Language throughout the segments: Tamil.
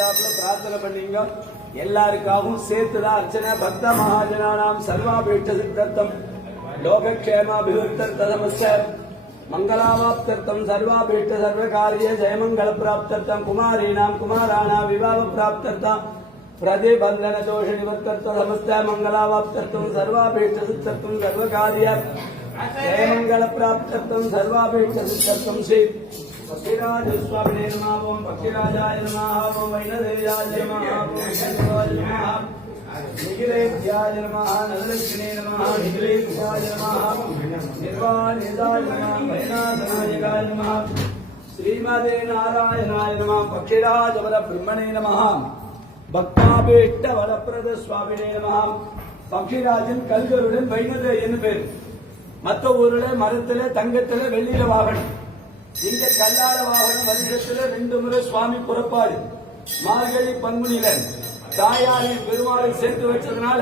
ஏதாப்புல பிரார்த்தனை பண்ணீங்க எல்லாருக்காகவும் சேர்த்துதான் அர்ச்சனை பக்த மகாஜனானாம் சர்வாபேட்ச சித்தர்த்தம் லோகக்ஷேமாபிவர்த்தர்த்தமஸ்ய மங்களாவாப்தர்த்தம் சர்வாபேட்ச சர்வகாரிய ஜெயமங்கல பிராப்தர்த்தம் குமாரீணாம் குமாராணாம் விவாஹ பிராப்தர்த்தம் प्रतिबंधन दोष निवर्तत्व समस्त मंगलावाप्तत्वं सर्वापेक्ष सिद्धत्वं सर्वकार्य जयमंगल प्राप्तत्वं सर्वापेक्ष सिद्धत्वं श्री पक्षिराज स्वामिने नमः ओम पक्षिराजाय नमः ओम वैनदेयाय नमः ओम वैनदेयाय नमः निखिलेभ्याय नमः नरलक्ष्मीने नमः निखिलेभ्याय नमः निर्वाणेदाय नमः वैनाथनायकाय नमः श्रीमते नारायणाय नमः पक्षिराज वर ब्रह्मणे नमः பக்தாபேட்ட வளப்பிரத சுவாமினே நமஹ பக்ஷிராஜன் கல்கருடன் வைணதே என்று பேர் மற்ற ஊர்ல மரத்துல தங்கத்துல வெள்ளியில வாகனம் இந்த கல்லாட வாகனம் வருஷத்துல 2 முறை சுவாமி புறப்பாடு மார்கழி பங்குனில தாயாரின் பெருமாளை சேர்த்து வச்சதுனால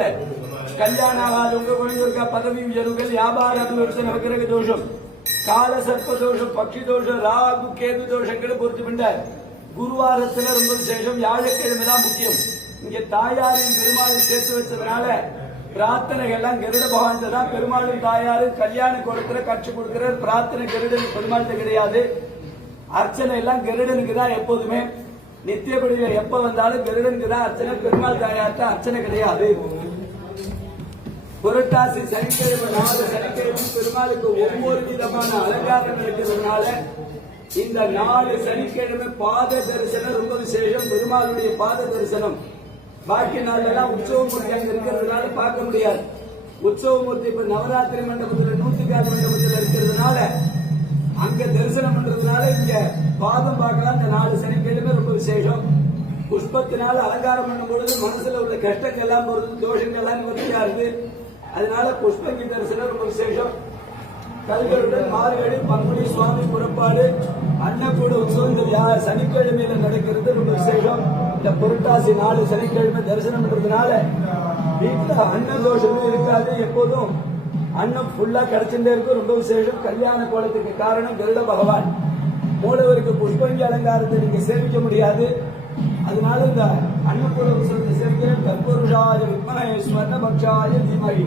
கல்யாணம் ஆகாத உங்க குழந்தைகளுக்கு பதவி உயர்வுகள் வியாபார அபிவிருத்தி நவகிரக தோஷம் கால சர்ப்ப தோஷம் பக்ஷி தோஷம் ராகு கேது தோஷங்களை பொறுத்து பண்ணார் குருவாரத்துல ரொம்ப விசேஷம் வியாழக்கிழமை தான் முக்கியம் இங்க தாயாரின் பெருமாளை சேர்த்து வச்சதுனால பிரார்த்தனைகள் எல்லாம் கருட பகவான் தான் பெருமாளின் தாயாரு கல்யாண கொடுக்கிற கட்சி கொடுக்கிற பிரார்த்தனை கருடன் பெருமாள்கிட்ட கிடையாது அர்ச்சனை எல்லாம் கருடனுக்கு தான் எப்போதுமே நித்தியபடியில எப்ப வந்தாலும் கருடனுக்கு தான் அர்ச்சனை பெருமாள் தாயார்ட்ட அர்ச்சனை கிடையாது புரட்டாசி சனிக்கிழமை 4 சனிக்கிழமை பெருமாளுக்கு ஒவ்வொரு விதமான அலங்காரம் இருக்கிறதுனால இந்த 4 சனிக்கிழமை பாத தரிசனம் ரொம்ப விசேஷம் பெருமாளுடைய பாத தரிசனம் பாக்கி நாளெல்லாம் உற்சவமூர்த்தி அங்க இருக்கிறதுனால பார்க்க முடியாது உற்சவமூர்த்தி இப்ப நவராத்திரி மண்டபத்தில் 100 மண்டபத்தில் இருக்கிறதுனால அங்க தரிசனம் பண்றதுனால இங்க பாதம் பார்க்கலாம் இந்த 4 சனிக்கிழமை ரொம்ப விசேஷம் புஷ்பத்தினால அலங்காரம் பண்ணும் பொழுது மனசுல உள்ள கஷ்டங்கள் எல்லாம் போறது தோஷங்கள் எல்லாம் நிவர்த்தியா இருக்கு அதனால புஷ்பங்கி தரிசனம் ரொம்ப விசேஷம் கல்களுடன் மார்கழி பங்குனி சுவாமி புறப்பாடு அன்னக்கூட உற்சவம் இந்த சனிக்கிழமையில நடக்கிறது ரொம்ப விசேஷம் இந்த புரட்டாசி 4 சனிக்கிழமை தரிசனம் பண்றதுனால வீட்டுல அன்ன தோஷமும் இருக்காது எப்போதும் அன்னம் ஃபுல்லா கிடைச்சுட்டே இருக்கும் ரொம்ப விசேஷம் கல்யாண கோலத்துக்கு காரணம் கருட பகவான் மூலவருக்கு புஷ்பங்கி அலங்காரத்தை நீங்க சேவிக்க முடியாது அதனால இந்த அன்னக்கூட உற்சவத்தை சேர்க்கிறேன் கற்பூருஷாய வித்மஹே ஸ்வர்ணபக்ஷாய தீமஹி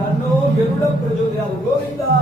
தன்னோ கருட பிரச்சோதயாத் கோவிந்தா